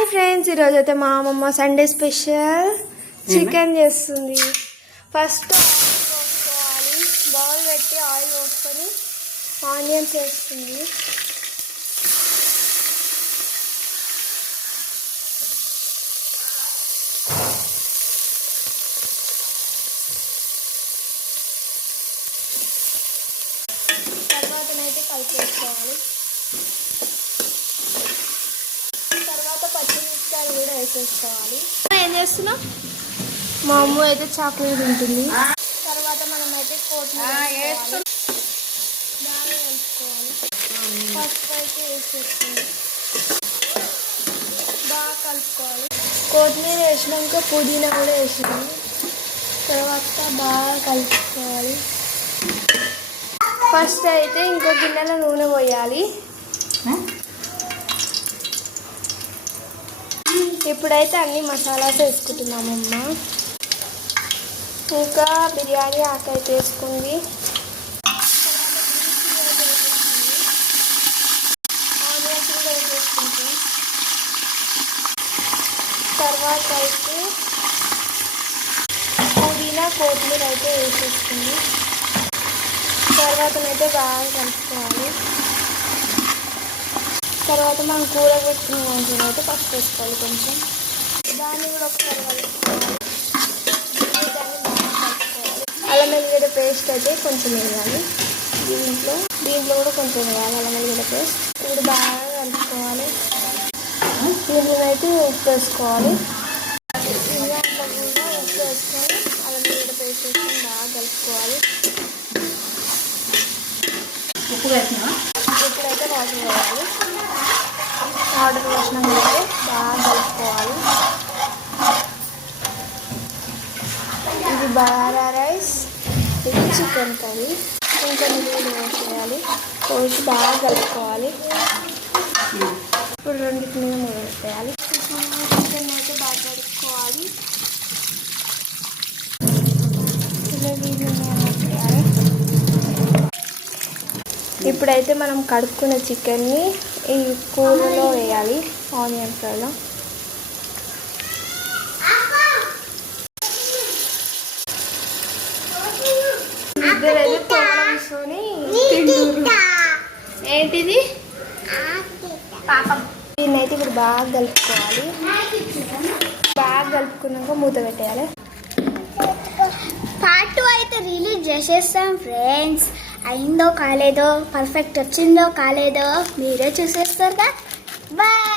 Hi friends, ఈరోజు అయితే మా అమ్మమ్మ సండే స్పెషల్ చికెన్ చేస్తుంది. ఫస్ట్ ఆయిల్ పోసుకోవాలి. బౌల్ పెట్టి ఆయిల్ పోసుకొని ఆనియన్స్ వేస్తుంది. తర్వాతనైతే కలిపేసుకోవాలి. తర్వాత పచ్చిమిరపకాయలు కూడా వేసేసుకోవాలి. ఏం చేస్తున్నాం? మా అమ్మ అయితే చాక్లెట్ తింటుంది. తర్వాత మనం అయితే కొత్తిమీర బాగా కలుపుకోవాలి. పసుపు అయితే వేసేసుకోవాలి, బాగా కలుపుకోవాలి. కొత్తిమీర వేసినాక పుదీనా కూడా వేసినాము. తర్వాత బాగా కలుపుకోవాలి. ఫస్ట్ అయితే ఇంకో గిన్నెలో నూనె పోయాలి. ఇప్పుడైతే అన్ని మసాలాస్ వేసుకుంటున్నామమ్మ. ఇంకా బిర్యానీ ఆకు అయితే వేసుకుంది. ఆనియన్స్ కూడా వేసేసుకుంటాం. తర్వాత అయితే పుదీనా కొత్తిమీర అయితే వేసేసుకుంది. తర్వాతనైతే బాగా కలుపుకోవాలి. తర్వాత మనం కూర పెట్టుకున్న కొంచెం అయితే పసుపు వేసుకోవాలి. కొంచెం దాన్ని కూడా ఒకసారి కలుపుకోవాలి. దాన్ని బాగా కలుపుకోవాలి. అల్లం వెల్లిగడ్డ పేస్ట్ అయితే కొంచెం వేయాలి. దీంట్లో కూడా కొంచెం వేయాలి అల్లం వెల్లిగడ్డ పేస్ట్. ఇప్పుడు బాగా కలుపుకోవాలి. దీంట్లో అయితే ఉప్పు వేసుకోవాలి. దాంట్లో కూడా ఉప్పు వేసుకొని అల్లం వెల్లిగడ్డ పేస్ట్ వేసుకొని బాగా కలుపుకోవాలి. ఇప్పుడైతే వాటర్ వేయాలి. వాటర్ వేసినాక బాగా కలుపుకోవాలి. ఇది బగారా రైస్, ఇది చికెన్ కర్రీ. ఇంకా నీళ్ళు వేసేయాలి. పోసి బాగా కలుపుకోవాలి. ఇప్పుడు రెండింటి మీద మూడు పెట్టేయాలి. చికెన్ అయితే బాగా కలుపుకోవాలి. ఇలా వీళ్ళు వేయాలి. ఇప్పుడైతే మనం కడుక్కున్న చికెన్ని ఈ కూరలో వేయాలి. ఆనియన్స్లో ఇద్దరైతే తోడుకొని తింటున్నారు. ఏంటిది పాపం. దీన్నైతే ఇప్పుడు బాగా కలుపుకోవాలి. బాగా కలుపుకున్నాక మూత పెట్టేయాలి. పార్ట్ 2 అయితే రిలీజ్ చేసేస్తాం ఫ్రెండ్స్. అయిందో కాలేదో, పర్ఫెక్ట్ వచ్చిందో కాలేదో మీరే చూసేస్తారు కదా. బాయ్.